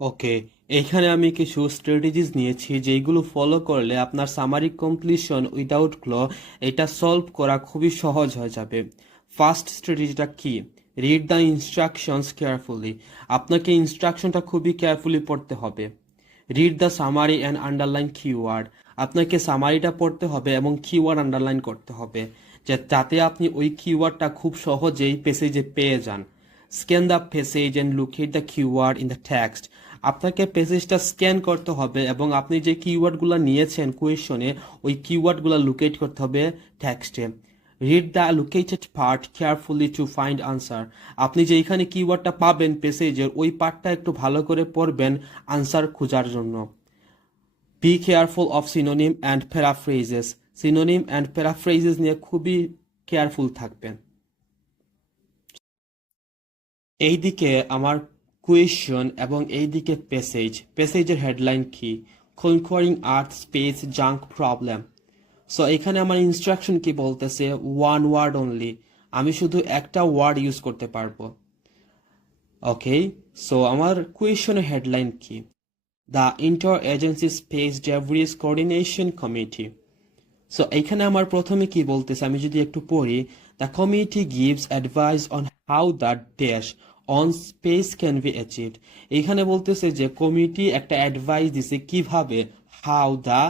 ওকে, এখানে আমি কিছু স্ট্র্যাটেজিস নিয়েছি যেইগুলো ফলো করলে আপনার সামারি কমপ্লিশন উইদাউট ক্লো এটা সলভ করা খুবই সহজ হয়ে যাবে। ফার্স্ট স্ট্র্যাটেজিটা কি? রিড দ্য ইনস্ট্রাকশনস কেয়ারফুলি আপনাকে ইনস্ট্রাকশনটা খুবই কেয়ারফুলি পড়তে হবে। Read the summary and underline keyword আপনাকে সামারিটা পড়তে হবে এবং কিওয়ার্ড আন্ডারলাইন করতে হবে, যে যাতে আপনি ওই কিওয়ার্ডটা খুব সহজেই পেসেজে পেয়ে যান। Scan the passage and locate the keyword in the text আপনাকে পেসেজটা স্ক্যান করতে হবে এবং আপনি যে কিওয়ার্ডগুলো নিয়েছেন কোয়েশনে ওই কিওয়ার্ডগুলো লুকেট করতে হবে টেক্সটে read the located part carefully to find answer আপনি যে এখানে কিওয়ার্ডটা পাবেন পেসেজের ওই পার্টটা একটু ভালো করে পড়বেন আনসার খোঁজার জন্য। Be careful of synonym and paraphrases synonym and paraphrases নিয়ে খুবই কেয়ারফুল থাকবেন। এইদিকে আমার কুয়েশন এবং এইদিকে প্যাসেজ প্যাসেজের হেডলাইন কি? Conquering earth space junk problem so এখানে আমার ইনস্ট্রাকশন কি বলতেছে? ওয়ান ওয়ার্ড অনলি আমি শুধু একটা ওয়ার্ড ইউজ করতে পারব। ওকে সো আমার কুয়েশনের হেডলাইন কি? The inter agency space debris coordination committee so এখানে আমার প্রথমে কি বলতেছে? আমি যদি একটু পড়ি the committee gives advice on how the dash on space can be achieved এখানে বলতেছে যে কমিটি একটা অ্যাডভাইস দিছে কীভাবে how the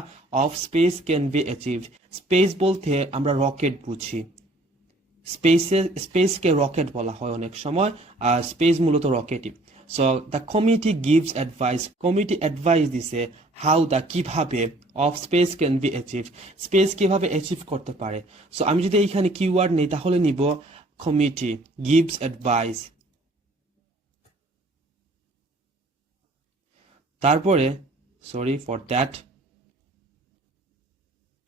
of space can be achieved space বলতে আমরা রকেট বুঝি। স্পেসে স্পেসকে রকেট বলা হয় অনেক সময়, আর স্পেস মূলত রকেটই so the committee gives advice committee advice দিছে হাউ দ্য কীভাবে of space can be achieve space কীভাবে অ্যাচিভ করতে পারে। সো আমি যদি এইখানে কিওয়ার্ড নেই তাহলে নিব কমিটি গিভস অ্যাডভাইস তারপরে সরি ফর দ্যাট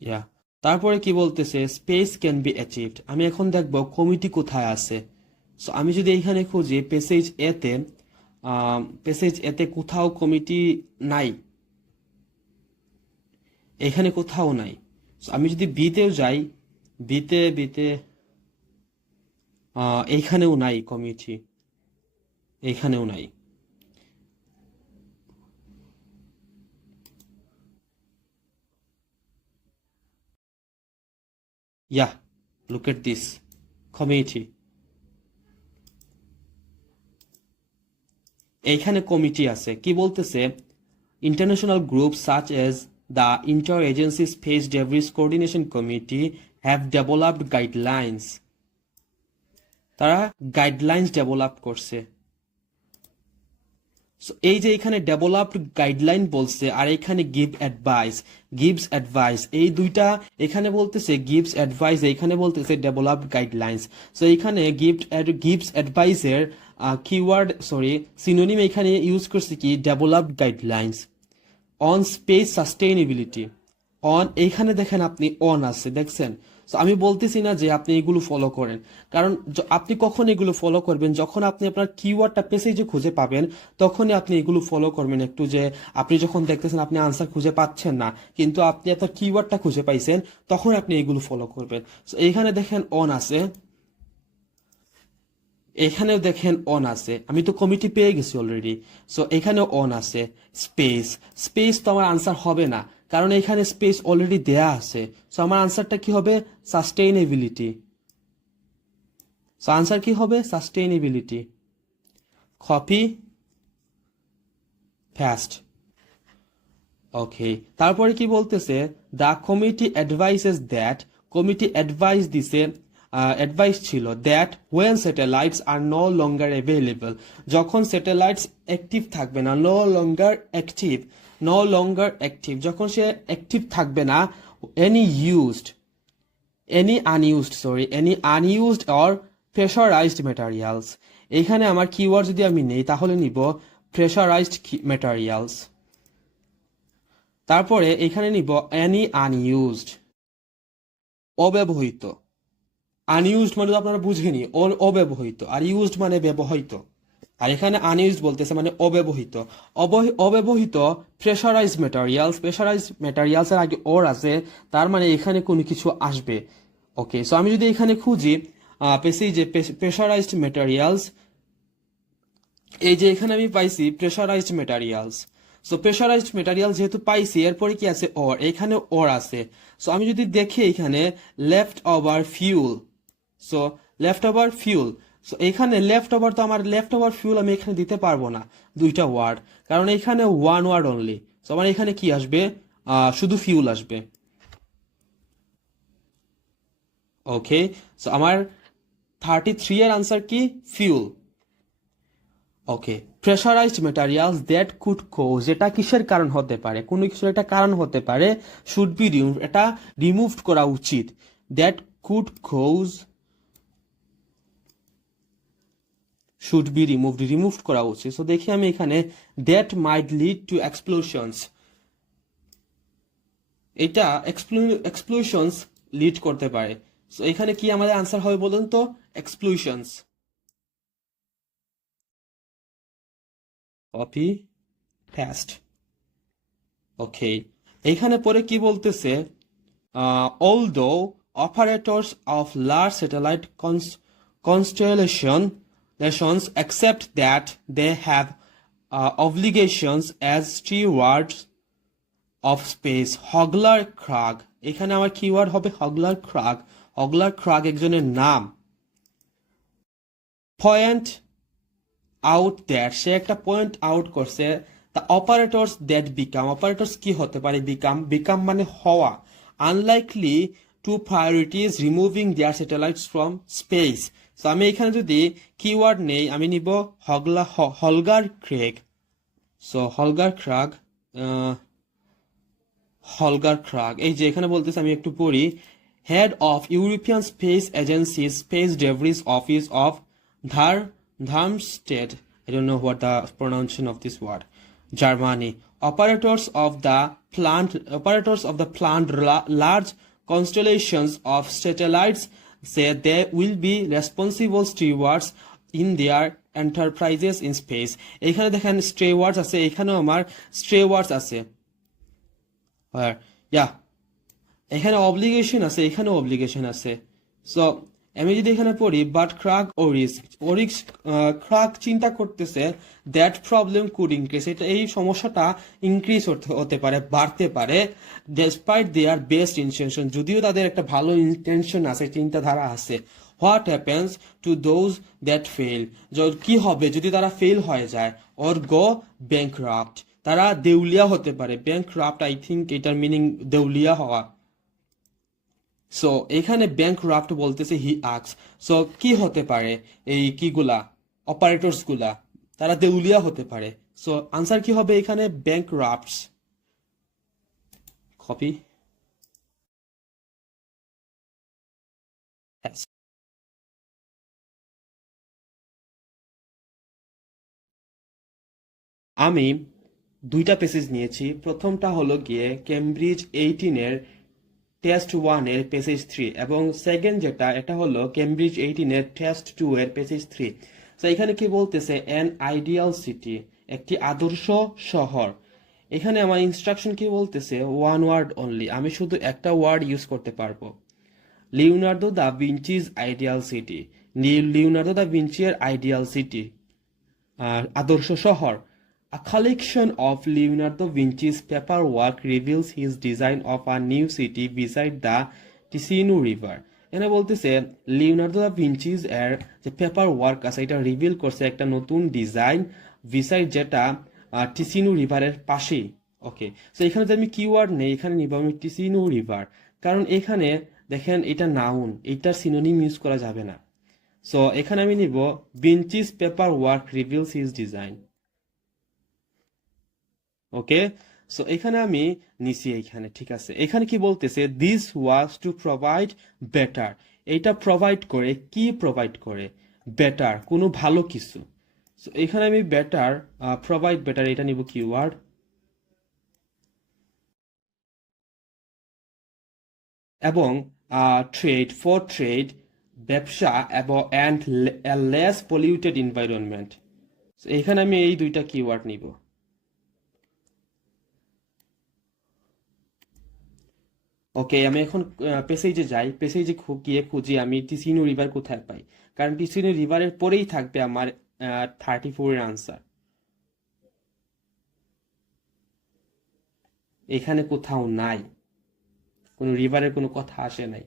ইয়া তারপরে কি বলতেছে স্পেস ক্যান বি অ্যাচিভড আমি এখন দেখব কমিটি কোথায় আছে। সো আমি যদি এইখানে খুঁজি পেসেজ এতে পেসেজ এতে কোথাও কমিটি নাই। এখানে কোথাও নাই। আমি যদি বিতেও যাই বিতে বিতে এইখানেও নাই কমিটি। এইখানেও নাই। Yeah, look at this committee. এইখানে কমিটি আছে। কি বলতেছে? International group such as the inter agency space debris coordination committee have developed guidelines তারা গাইডলাইন্স ডেভেলপ করছে। এই যে এখানে ডেভেলপড গাইডলাইন বলছে, আর এখানে গিভ অ্যাডভাইস গিভস অ্যাডভাইস এই দুইটা এখানে বলতেছে গিভস অ্যাডভাইস এখানে বলতেছে ডেভেলপড গাইডলাইন্স সো এখানে গিফট গিভস অ্যাডভাইসের কিওয়ার্ড সরি সিনোনিম এখানে ইউজ করছে কি? Developed guidelines on space sustainability on এইখানে দেখেন আপনি অন আছে, দেখছেন? আমি বলতেছি না যে আপনি এগুলো ফলো করেন। কারণ আপনি কখন এগুলো ফলো করবেন, যখন আপনি আপনার কিওয়ার্ডটা পেসেজে খুঁজে পাবেন, তখনই আপনি এগুলো ফলো করবেন একটু যে, আপনি যখন দেখতেছেন আপনি আনসার খুঁজে পাচ্ছেন না, কিন্তু আপনি আপনার কিওয়ার্ডটা খুঁজে পাইছেন, তখন আপনি এগুলো ফলো করবেন। এইখানে দেখেন অন আছে। এখানেও দেখেন অন আছে। আমি তো কমিটি পেয়ে গেছি অলরেডি সো এখানেও অন আছে। স্পেস স্পেস তো আমার আনসার হবে না। কারণ এখানে স্পেস অলরেডি দেয়া আছে। সো আমার আনসারটা কি হবে? সাস্টেইনেবিলিটি সো আনসার কি হবে? সাস্টেইনেবিলিটি কপি ফাস্ট ওকে তারপরে কি বলতেছে? The committee advises that committee advice দিছে অ্যাডভাইস ছিল that when satellites are no longer available যখন স্যাটেলাইটস অ্যাক্টিভ থাকবে না no longer active no longer active যখন সে অ্যাক্টিভ থাকবে না any used any unused sorry any unused or pressurised materials এখানে আমার কিওয়ার্ড যদি আমি নেই, তাহলে নিব প্রেশারাইজড মেটারিয়ালস তারপরে এখানে নিব এনি আনইউজড অব্যবহৃত। আনইউজড মানে তো আপনারা বুঝেনি অব্যবহৃত। আর ইউজড মানে ব্যবহৃত। আর এখানে আনইউজড বলতেছে মানে অব্যবহৃত। অব্যবহৃত প্রেশারাইজ মেটারিয়ালস প্রেশারাইজ মেটারিয়ালস এর আগে ওর আছে, তার মানে এখানে কোনো কিছু আসবে। ওকে সো আমি যদি এখানে খুঁজি পেসি যে প্রেশারাইজড মেটারিয়ালস এই যে এখানে আমি পাইছি pressurised materials so pressurised material যেহেতু পাইছি, এরপরে কি আছে অর এখানে অর আছে। সো আমি যদি দেখি এখানে left over fuel so left over fuel so এখানে লেফট ওভার তো আমার লেফট ওভার ফিউল আমি এখানে দিতে পারব না, দুইটা ওয়ার্ড কারণ এখানে ওয়ান ওয়ার্ড অনলি সো আমার এখানে কি আসবে? শুধু ফিউল আসবে। ওকে সো আমার থার্টি থ্রি এর আনসার কি? Fuel okay pressurised materials that could cause যেটা কিসের কারণ হতে পারে? কোনো কিছুর একটা কারণ হতে পারে। শুড বি রিমুভ এটা রিমুভ করা উচিত। That could cause should be removed remove করা উচিত। সো দেখি আমি এখানে that might lead to explosions এটা এক্সপ্লোশনস লিড করতে পারে। সো এখানে কি আমাদের আনসার হবে বলুন তো? এক্সপ্লোশনস কপি টেস্ট ওকে এইখানে পরে কি বলতেছে? Although operators of large satellite constellation nations accept that they have uh, obligations as stewards of space. হগলার ক্রাগ এখানে আমার কিওয়ার্ড হবে হগলার ক্রাগ হগলার ক্রাগ একজনের নাম। পয়েন্ট আউট দ্যাট সে একটা পয়েন্ট আউট করছে the operators that become operators কি হতে পারে? বিকাম বিকাম মানে হওয়া। Unlikely to priorities removing their satellites from space so আমি এখানে যদি কিওয়ার্ড নেই, আমি নিব হগলা Holger Craig. So Holger ক্রাগ Holger ক্রাগ। এই যে এখানে বলতেছে, আমি একটু পড়ি। Head of European Space Agency Space Debris Office of Darmstadt I don't know what the pronunciation of this word Germany operators of the planned operators of the planned large constellations of satellites say they will be responsible stewards in their enterprises in space. এখানে দেখেন stewards আছে এখানেও আমার stewards আছে আর ইয়া এখানে obligation আছে এখানেও obligation আছে সো আমি যদি এখানে পড়ি but Krag worries worries Krag চিন্তা করতেছে দ্যাট প্রবলেম কুড ইনক্রিজ এটা এই সমস্যাটা ইনক্রিজ হতে পারে, বাড়তে পারে ডেসপাইট দেয়ার বেস্ট ইন্টেনশন যদিও তাদের একটা ভালো ইনটেনশন আছে, চিন্তাধারা আছে। What happens to those that fail কি হবে যদি তারা ফেল হয়ে যায় অর গো ব্যাংক তারা দেউলিয়া হতে পারে। ব্যাংক আই থিঙ্ক এটার মিনিং দেউলিয়া হওয়া। সো এখানে ব্যাংক রাফট বলতেছে হি আক্স সো কি হতে পারে? এই কিগুলা অপারেটরসগুলা তারা দেউলিয়া হতে পারে। সো আনসার কি হবে এখানে? ব্যাংক রাফটস কপি আমি দুইটা পেসেজ নিয়েছি। প্রথমটা হলো গিয়ে কেমব্রিজ এইটিনের টেস্ট ওয়ানের পেসেজ থ্রি এবং সেকেন্ড যেটা, এটা হলো কেমব্রিজ এইটিনের টেস্ট টু এর পেসেজ থ্রি তো এখানে কি বলতেছে? অ্যান আইডিয়াল সিটি একটি আদর্শ শহর। এখানে আমার ইনস্ট্রাকশন কি বলতেছে? ওয়ান ওয়ার্ড অনলি আমি শুধু একটা ওয়ার্ড ইউজ করতে পারব। Leonardo da Vinci's ideal city Leonardo da ভিঞ্চিয়ের ideal city আর আদর্শ শহর। A collection of Leonardo Vinci's paperwork reveals his design of a new city beside the Ticino River. এখানে বলতেছে, লিওনার্দো দা ভিঞ্চিস এর যে পেপার ওয়ার্ক আছে, এটা রিভিল করছে একটা নতুন ডিজাইন ভিসাইড যেটা টিসিনু রিভারের পাশেই। ওকে সো এখানে যদি আমি কিওয়ার্ড নেই, এখানে নিব আমি টিসিনু রিভার কারণ এখানে, দেখেন, এটা নাউন এটার সিনোনিম ইউজ করা যাবে না। সো এখানে আমি নিব Vinci's paper work reveals his design okay so এখানে আমি নিছি এইখানে, ঠিক আছে? এখানে কি বলতেছে this was to provide better এটা প্রোভাইড করে, কি প্রোভাইড করে? বেটার কোনো ভালো কিছু। সো এখানে আমি বেটার প্রোভাইড বেটার এটা নিব কিওয়ার্ড এবং ট্রেড ফর ট্রেড ব্যবসা এবং অ্যান্ড লেস পলিউটেড এনভায়রনমেন্ট এখানে আমি এই দুইটা কিওয়ার্ড নিব? ওকে আমি এখন পেসেজে যাই। পেসেজে গিয়ে খুঁজি আমি টিসিনো রিভার কোথায় পাই। কারণ টিসিনো রিভারের পরেই থাকবে আমার থার্টি ফোরের আনসার এখানে কোথাও নাই। কোনো রিভারের কোনো কথা আসে নাই।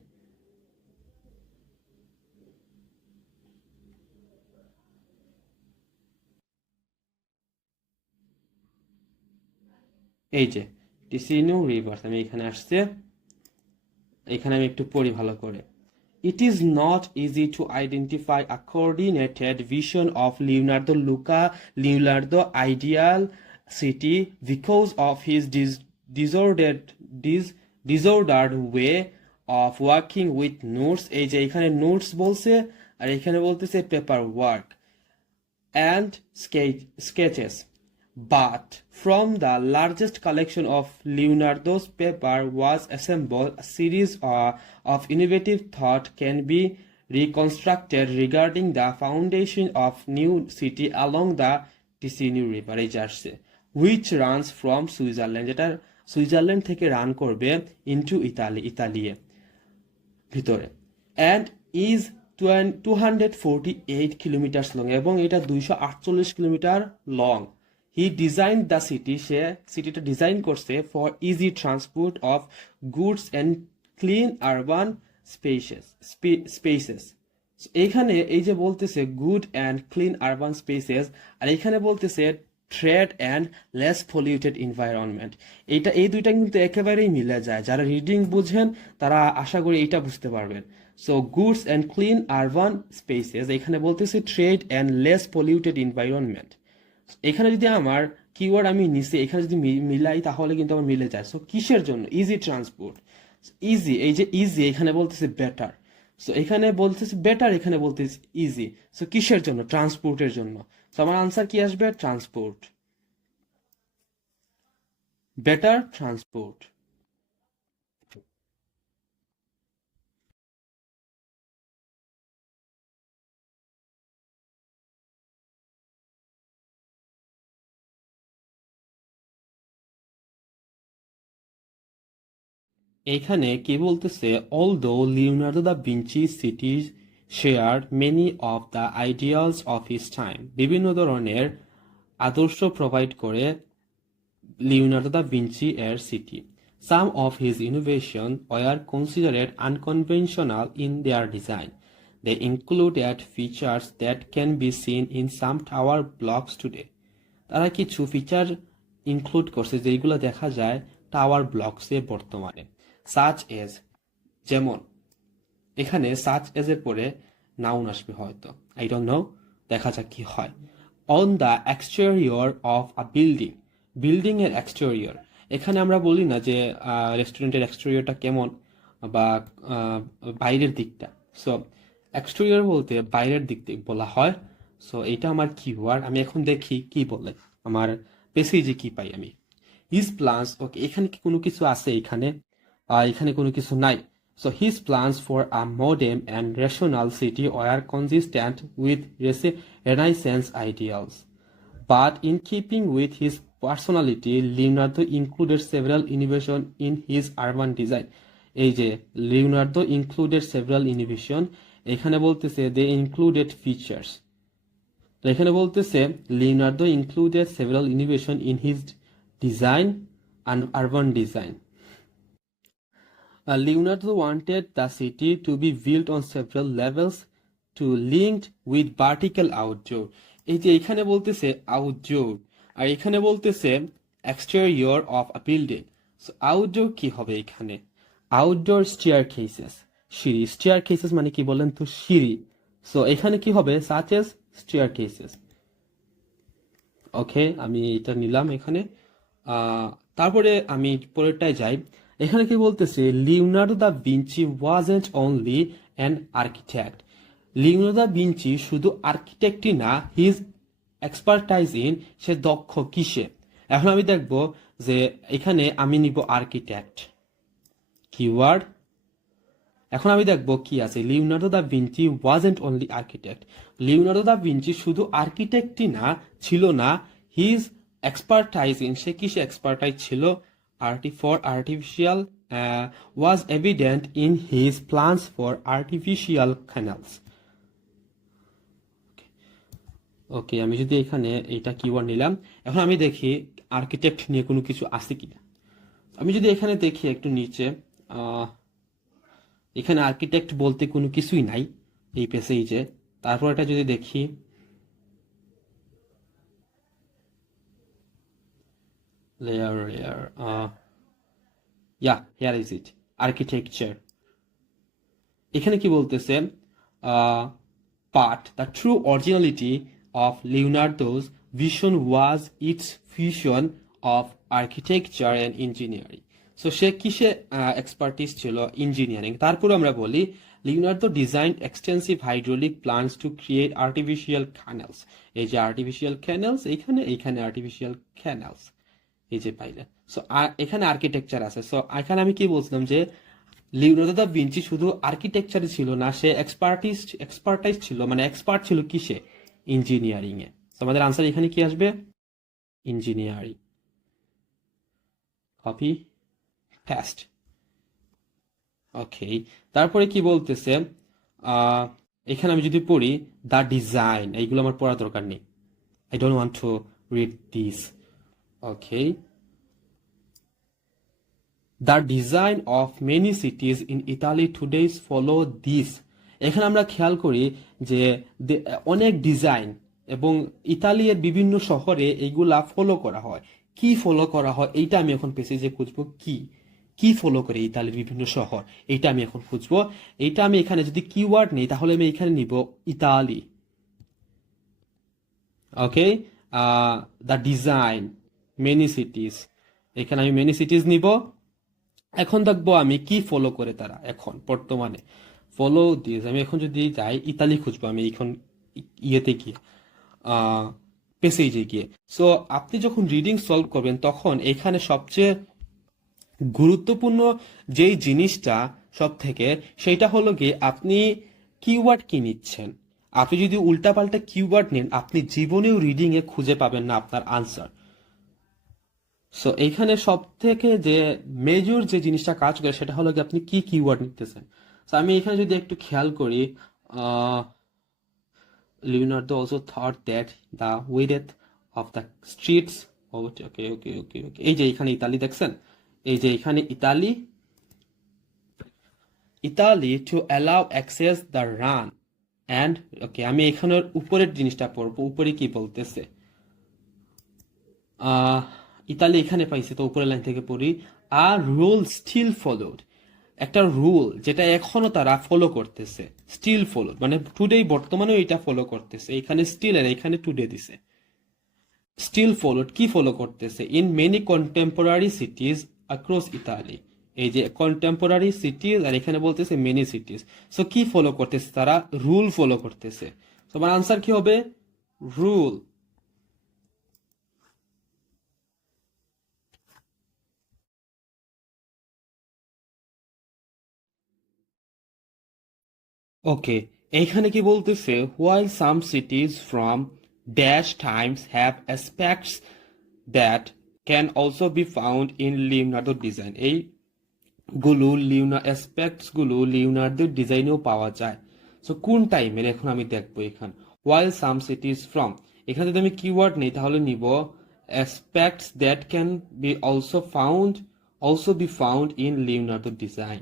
এই যে টিসিনো রিভার্স আমি এখানে আসছে। এখানে আমি একটু পড়ি ভালো করে। It is not easy to identify coordinated vision of Leonard Luca Leonard ideal city because of his disordered dis disordered way of working with notes এই যে এখানে নোটস বলছে, আর এখানে বলতেছে paper work and sketch sketches But from the largest collection of Leonardo's paper was assembled a series uh, of innovative thought can be reconstructed regarding the foundation of new city along the Ticino River এই যে আসছে, which runs from Switzerland যেটা Switzerland থেকে run করবে into Italy ইতালিয়ে ভিতরে and is two hundred forty eight kilometres long এবং এটা দুইশো আটচল্লিশ kilometre long he design the city সে সিটিটা ডিজাইন করছে for easy transport of goods and clean urban spaces spaces এইখানে এই যে বলতেছে good and clean urban spaces আর এখানে বলতেছে trade and less polluted environment এইটা, এই দুইটা কিন্তু একেবারেই মিলে যায়। যারা রিডিং বুঝেন, তারা আশা করি এইটা বুঝতে পারবেন। So goods and clean urban spaces এখানে বলতেছে trade and less polluted environment এখানে যদি আমার কিওয়ার্ড আমি নিচে এখানে যদি মিলাই, তাহলে কিন্তু আমার মিলে যায়। সো কিসের জন্য? ইজি ট্রান্সপোর্ট ইজি এই যে ইজি এখানে বলতেছে বেটার সো এখানে বলতেছে বেটার এখানে বলতেছে ইজি সো কিসের জন্য? ট্রান্সপোর্টের জন্য। সো আমার আনসার কি আসবে? ট্রান্সপোর্ট বেটার ট্রান্সপোর্ট এখানে কি বলতেছে although Leonardo da Vinci cities share many of the ideals of his time বিভিন্ন ধরনের আদর্শ প্রোভাইড করে লিওনার্দো দা ভিঞ্চি এর city some of his innovation were considered unconventional in their design they included features that can be seen in some tower blocks today তারা কিছু feature include করছে যেগুলো দেখা যায় টাওয়ার ব্লকসে বর্তমানে। সাচ এজ যেমন, এখানে সাচ এজ এর পরে নাউন আসবে হয়তো। আই ডোন্ট নো দেখা যাক কি হয়। On the exterior of a building building এর এক্সটেরিয়র এখানে আমরা বলি না যে রেস্টুরেন্টের এক্সটেরিয়রটা কেমন বা বাইরের দিকটা। সো এক্সটেরিয়র বলতে বাইরের দিক বলা হয়। সো এটা আমার কি কিওয়ার্ড আমি এখন দেখি কি বলে। আমার পেসেজে কি পাই আমি। হিজ প্লান্স ওকে এখানে কি কোনো কিছু আছে এখানে? এখানে কোনো কিছু নাই। So his plans for a modern and rational city were consistent with Renaissance ideals but in keeping with his personality Leonardo included several innovation in his urban design এই যে লিওনার্দো ইনক্লুডেড সেভারাল ইনোভেশন এখানে বলতেছে দে included features এখানে বলতেছে Leonardo included several innovation in his design and urban design Leonardo wanted the city to be built on several levels to linked with vertical outdoor. এই যে এখানে বলতেছে outdoor আর এখানে বলতেছে exterior of a building. So outdoor কি হবে এখানে? Outdoor staircases. সিঁড়ি staircases মানে কি বলেন তো সিঁড়ি সো এখানে কি হবে such as staircases. ওকে আমি এটা নিলাম এখানে তারপরে আমি পরেরটায় যাই এখানে কি বলতেছে? Leonardo da Vinci wasn't only an architect. Leonardo da Vinci শুধু আর্কিটেক্টই না, হিজ এক্সপার্টাইজ ইন, সে দক্ষ কিসে? এখন আমি দেখব যে এখানে আমি নিব আর্কিটেক্ট। কিওয়ার্ড। এখন আমি দেখব কি আছে। Leonardo da Vinci wasn't only architect. Leonardo da Vinci শুধু আর্কিটেক্টই না, ছিল না, হিজ এক্সপার্টাইজ ইন, সে কিসে এক্সপার্টাইজ ছিল? RT for artificial was evident in his plans for artificial canals okay আমি যদি এখানে এইটা কিওয়ার্ড নিলাম, এখন আমি দেখি আর্কিটেক্ট নিয়ে কোনো কিছু আছে কিনা। আমি যদি এখানে দেখি একটু নিচে এখানে আর্কিটেক্ট বলতে কোনো কিছুই নাই এই পেসেজে তারপর এটা যদি দেখি layer layer yeah here is it architecture এখানে কি বলতেছে? Part the true originality of Leonardo's vision was its vision of architecture and engineering so সে কিসে এক্সপার্টিস ছিল? ইঞ্জিনিয়ারিং তারপর আমরা বলি Leonardo design extensive hydraulic plants to create artificial canals এই যে আর্টিফিশিয়াল ক্যানেলস এইখানে এইখানে আর্টিফিশিয়াল ক্যানেলস এই যে পাইলেন। সো এখানে আর্কিটেকচার আছে। সো এখানে আমি কি বলছিলাম যে, লিওনার্দো দা ভিঞ্চি শুধু আর্কিটেকচারে ছিল না, সে এক্সপার্টিস এক্সপার্টাইজ ছিল মানে এক্সপার্ট ছিল কিসে? ইঞ্জিনিয়ারিং এ। তো আমাদের আনসার এখানে কি আসবে? ইঞ্জিনিয়ারিং কপি টেস্ট ওকে তারপরে কি বলতেছে এখানে আমি যদি পড়ি দ্য ডিজাইন এইগুলো আমার পড়ার দরকার নেই। I don't want to read this okay the design of many cities in Italy today's follow this এখানে আমরা খেয়াল করি যে অনেক ডিজাইন এবং ইতালির বিভিন্ন শহরে এইগুলা ফলো করা হয়। কি ফলো করা হয় এইটা আমি এখন পেসেজে খুঁজবো কি? কি ফলো করে ইতালির বিভিন্ন শহর? এইটা আমি এখন খুঁজবো। এইটা আমি এখানে যদি কিওয়ার্ড নেই তাহলে আমি এখানে নিব Italy. Okay the design many cities এখানে আমি মেনি সিটিজ নিব। এখন দেখব আমি কি ফলো করে তারা এখন, বর্তমানে। ফলো দিস আমি এখন যদি যাই, ইতালি খুঁজবো আমি এখন ইয়েতে গিয়ে পেসেজে গিয়ে। সো আপনি যখন রিডিং সলভ করবেন, তখন এখানে সবচেয়ে গুরুত্বপূর্ণ যেই জিনিসটা সব থেকে সেটা হলো গিয়ে আপনি কিওয়ার্ড কি নিচ্ছেন। আপনি যদি উল্টাপাল্টা কিওয়ার্ড নেন, আপনি জীবনেও রিডিং এ খুঁজে পাবেন না আপনার আনসার সো এইখানে সব থেকে যে মেজর যে জিনিসটা কাজ করে সেটা হলো কি আপনি কি কিওয়ার্ড নিতেছেন। সো আমি এখানে যদি একটু খেয়াল করি Leonardo also thought that the width of the streets okay okay okay okay okay এই যে এখানে ইতালি দেখছেন? এই যে এখানে Italy Italy to allow access the run and okay আমি এখানের উপরের জিনিসটা পড়ব উপরে কি বলতেছে? আহ, ইতালি এখানে পাইছে, তো উপরের লাইন থেকে পড়ি আর রুল স্টিল ফলোড একটা রুল যেটা এখনও তারা ফলো করতেছে স্টিল ফলো মানে টুডে বর্তমানেও এটা ফলো করতেছে, এখানে স্টিল আর এখানে টুডে দিছে। স্টিল ফলোড কি ফলো করতেছে? In many contemporary cities across Italy এই যে কন্টেম্পোরারি সিটিজ আর এখানে বলতেছে মেনি সিটিজ সো কি ফলো করতেছে তারা? রুল ফলো করতেছে। তো আমার আনসার কি হবে? রুল ওকে, এইখানে কি বলতেছে, while some cities from dash times have aspects that can also be found in Leonardo design এই গুলো লিওনা অ্যাসপেক্টসগুলো লিওনার্দোর ডিজাইনেও পাওয়া যায়। সো কোন টাইমের এখন আমি দেখব এখান। While সাম সিটিজ ফ্রম এখানে যদি আমি কিওয়ার্ড নেই, তাহলে নিব aspects that can be also found also be found in Leonardo design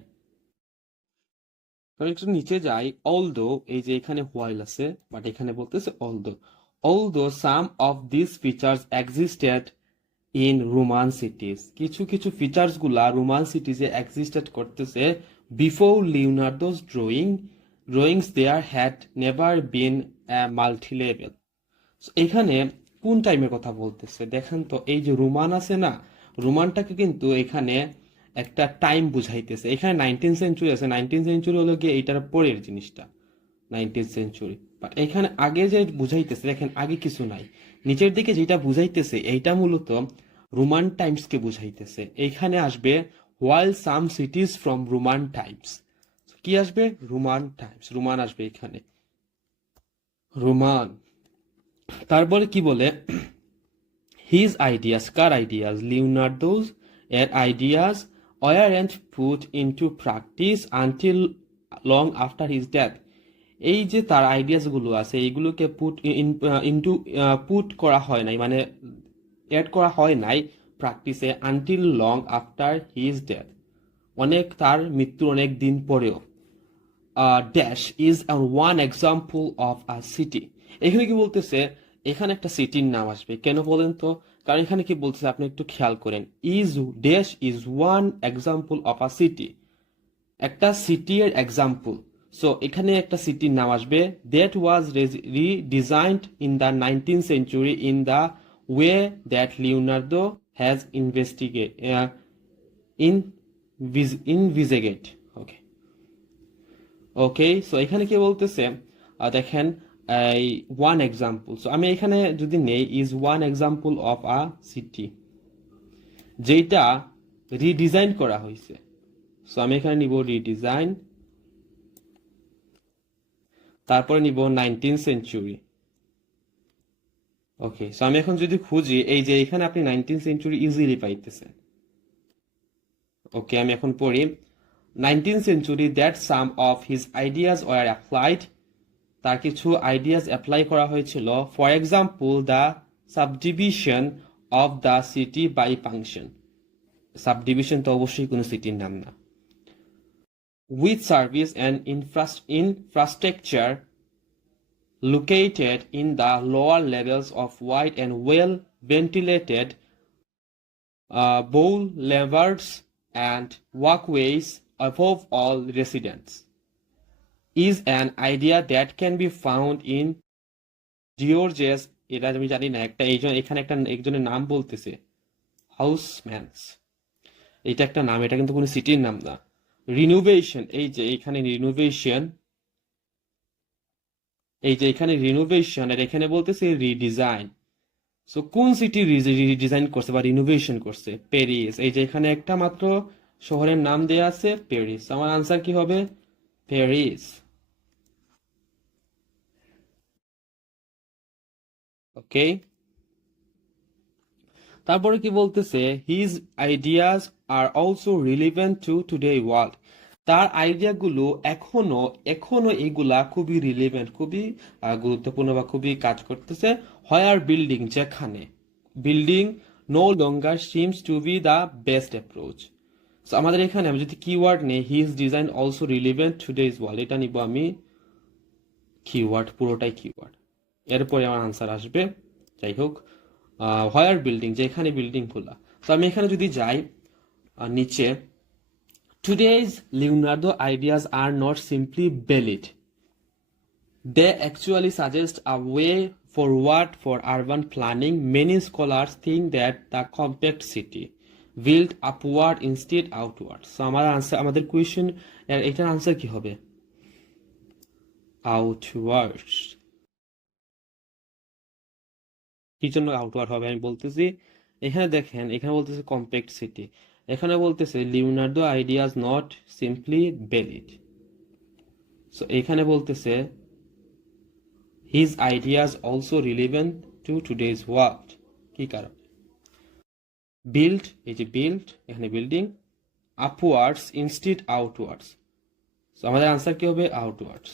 একটু নিচে যাই। অলদো এই যে এখানে হোয়াইল আছে বাট এখানে বলতেছে although although some of this features existed in Roman cities কিছু কিছু ফিচার্সগুলা রোমান সিটিজে এক্সিস্টেড করতেছে before Leonardo's drawing drawings there had never been multi level এখানে কোন টাইমের কথা বলতেছে? দেখেন তো, এই যে রোমান আছে না রোমানটাকে কিন্তু এখানে একটা টাইম বুঝাইতেছে। এখানে নাইনটিন সেঞ্চুরি আছে। নাইনটিন সেঞ্চুরি হলো গিয়ে এইটার পরের জিনিসটা নাইনটিন সেঞ্চুরি বাট এখানে আগে যে বুঝাইতেছে, দেখেন আগে কিছু নাই। নিচের দিকে যেটা বুঝাইতেছে, এইটা মূলত রোমান টাইমসকে বুঝাইতেছে। এইখানে আসবে while some cities from Roman times কি আসবে? রোমান টাইমস রোমান আসবে এখানে। রোমান তারপরে কি বলে? হিজ আইডিয়াস কার আইডিয়াস লিওনার্দোস এর ideas were and put into practice until long after his death এই যে তার আইডিয়াসগুলো আছে, এইগুলোকে পুট ইনটু পুট করা হয় নাই মানে অ্যাড করা হয় নাই প্র্যাকটিসে until long after his death অনেক তার মৃত্যুর অনেক দিন পরেও। Dash is one example of a city এখানে কি বলতেছে? এখানে একটা সিটির নাম আসবে। কেন বলেন তো? কারণ এখানে কি বলতেছে আপনি একটু খেয়াল করেন। Is dash is one example of a city একটা সিটি এর এক্সাম্পল সো এখানে একটা সিটির নাম আসবে। That was redesigned in the nineteen century in the way that Leonardo has investigate in investigate okay okay so এখানে কি বলতেছে? দেখেন এই ওয়ান এক্সাম্পল সো আমি এখানে যদি নেই is one example of a city যেটা রিডিজাইন করা হয়েছে। সো আমি এখানে নিব রিডিজাইন তারপরে নিব নাইনটিন সেঞ্চুরি ওকে সো আমি এখন যদি খুঁজি, এই যে এখানে আপনি নাইনটিন সেঞ্চুরি ইজিলি পাইতেছেন। ওকে আমি এখন পড়ি। Nineteen century that some of his ideas were applied তার কিছু আইডিয়াস অ্যাপ্লাই করা হয়েছিল। For example the subdivision of the city by function subdivision তো অবশ্যই কোনো সিটির নাম না। With service and infrastructure located in the lower levels of wide and well ventilated boulevards and walkways of all residents is an idea that can be found in George's, এটা আমি জানি না, একটা এইজন এখানে একটা একজনের নাম বলতেছে হাউসম্যানস এটা একটা নাম, এটা কিন্তু কোনো সিটির নাম না। রিনোভেশন এই যে এখানে রিনোভেশন এই যে এখানে রিনোভেশন আর এখানে বলতেছে রিডিজাইন সো কোন সিটি রিডিজাইন করছে বা রিনোভেশন করছে? প্যারিস এই যে এখানে একটা মাত্র শহরের নাম দেয়া আছে প্যারিস আমার আনসার কি হবে? Paris okay? তারপরে কি বলতেছে his ideas are also relevant to today world তার আইডিয়াগুলো এখনও এখনও এগুলা খুবই রিলেভেন্ট খুবই গুরুত্বপূর্ণ বা খুবই কাজ করতেছে। হায়ার বিল্ডিং যেখানে? Building no longer seems to be the best approach so আমাদের এখানে আমি যদি কিওয়ার্ড নেই his design also relevant today's world এটা নিব আমি কিওয়ার্ড পুরোটাই কিওয়ার্ড এরপরে আমার আনসার আসবে। যাই হোক হোয়ার বিল্ডিং যেখানে বিল্ডিং খোলা। তো আমি এখানে যদি যাই নিচে today's Leonardo ideas are not simply valid they actually suggest a way for forward for urban planning. Many scholars think that the compact city built upward instead outward. So, আমার answer আমাদের question এটার answer কি হবে? Outwards কি জন্য outward হবে আমি বলতেছি, এখানে দেখেন, এখানে বলতেছে কম্প্যাক্ট সিটি এখানে বলতেছে Leonardo ideas not simply valid so এখানে বলতেছে his ideas also relevant to today's world কি কারণ? বিল্ড এই যে বিল্ড এখানে building upwards instead outwards so আমাদের আনসার কি হবে? আউটওয়ার্ডস